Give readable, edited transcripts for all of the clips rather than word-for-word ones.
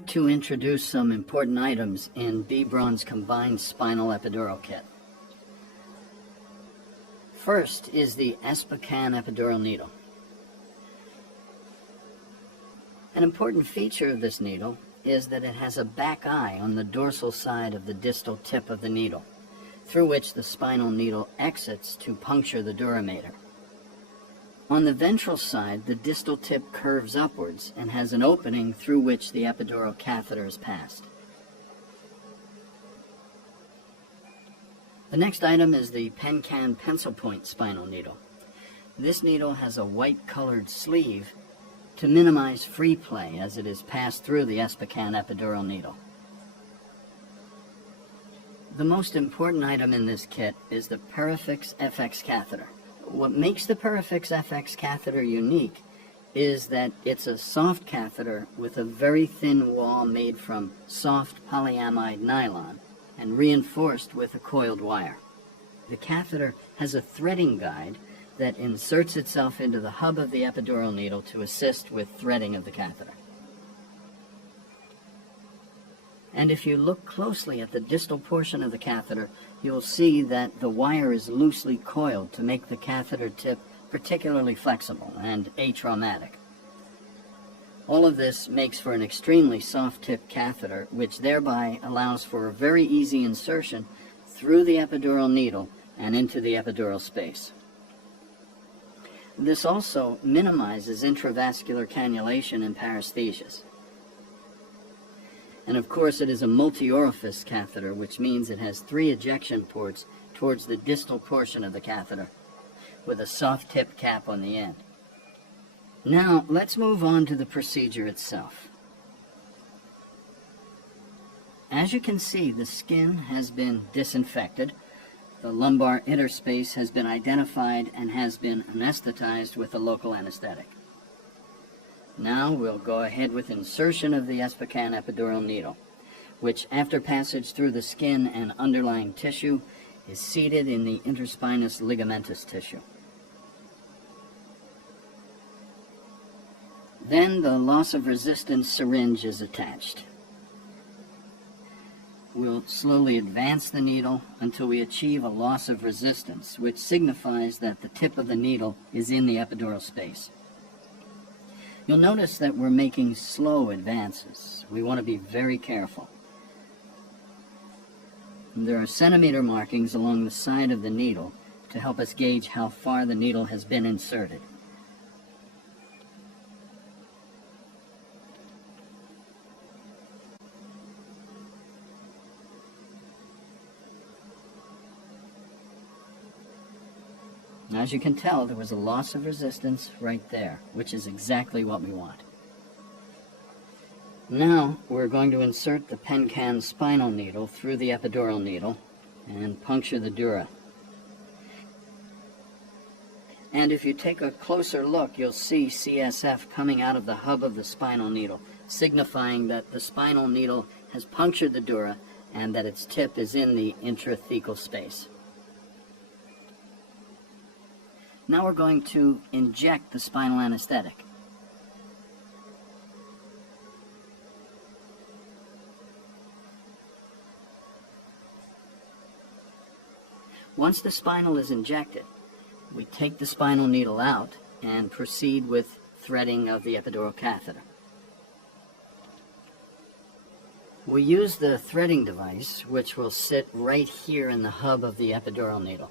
To introduce some important items in B. Braun's combined spinal epidural kit. First is the Spinal epidural needle. An important feature of this needle is that it has a back eye on the dorsal side of the distal tip of the needle, through which the spinal needle exits to puncture the dura mater. On the ventral side, the distal tip curves upwards and has an opening through which the epidural catheter is passed. The next item is the Pencan pencil point spinal needle. This needle has a white-colored sleeve to minimize free play as it is passed through the Spinal epidural needle. The most important item in this kit is the Perifix FX catheter. What makes the Perifix FX catheter unique is that it's a soft catheter with a very thin wall made from soft polyamide nylon and reinforced with a coiled wire. The catheter has a threading guide that inserts itself into the hub of the epidural needle to assist with threading of the catheter. And if you look closely at the distal portion of the catheter, you'll see that the wire is loosely coiled to make the catheter tip particularly flexible and atraumatic. All of this makes for an extremely soft tip catheter, which thereby allows for a very easy insertion through the epidural needle and into the epidural space. This also minimizes intravascular cannulation and paresthesias. And of course, it is a multi-orifice catheter, which means it has 3 ejection ports towards the distal portion of the catheter, with a soft tip cap on the end. Now, let's move on to the procedure itself. As you can see, the skin has been disinfected, the lumbar interspace has been identified and has been anesthetized with a local anesthetic. Now we'll go ahead with insertion of the Spinal epidural needle, which after passage through the skin and underlying tissue is seated in the interspinous ligamentous tissue. Then the loss of resistance syringe is attached. We'll slowly advance the needle until we achieve a loss of resistance, which signifies that the tip of the needle is in the epidural space. You'll notice that we're making slow advances. We want to be very careful. There are centimeter markings along the side of the needle to help us gauge how far the needle has been inserted. As you can tell, there was a loss of resistance right there, which is exactly what we want. Now we're going to insert the Pencan spinal needle through the epidural needle and puncture the dura. And if you take a closer look, you'll see CSF coming out of the hub of the spinal needle, signifying that the spinal needle has punctured the dura and that its tip is in the intrathecal space. Now we're going to inject the spinal anesthetic. Once the spinal is injected, we take the spinal needle out and proceed with threading of the epidural catheter. We use the threading device, which will sit right here in the hub of the epidural needle.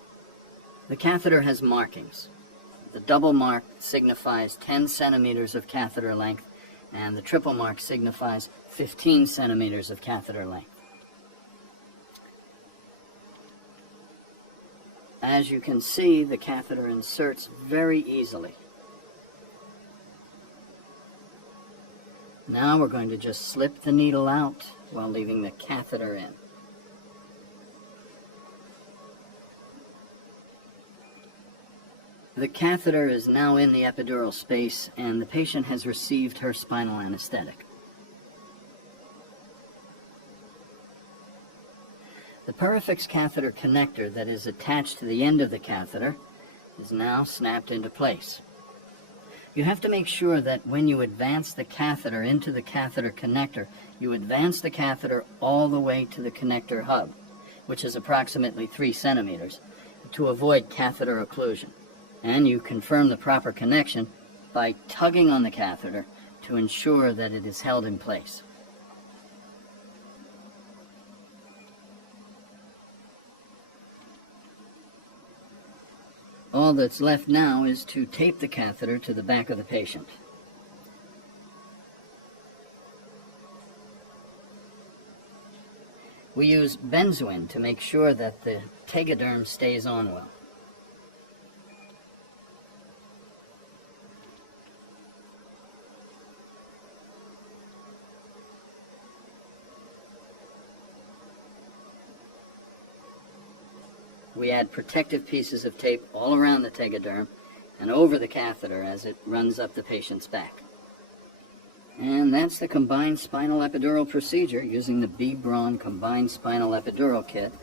The catheter has markings. The double mark signifies 10 centimeters of catheter length, and the triple mark signifies 15 centimeters of catheter length. As you can see, the catheter inserts very easily. Now we're going to just slip the needle out while leaving the catheter in. The catheter is now in the epidural space, and the patient has received her spinal anesthetic. The Perifix catheter connector that is attached to the end of the catheter is now snapped into place. You have to make sure that when you advance the catheter into the catheter connector, you advance the catheter all the way to the connector hub, which is approximately 3 centimeters, to avoid catheter occlusion. And you confirm the proper connection by tugging on the catheter to ensure that it is held in place. All that's left now is to tape the catheter to the back of the patient. We use benzoin to make sure that the tegaderm stays on well. We add protective pieces of tape all around the tegaderm and over the catheter as it runs up the patient's back. And that's the combined spinal epidural procedure using the B. Braun combined spinal epidural kit.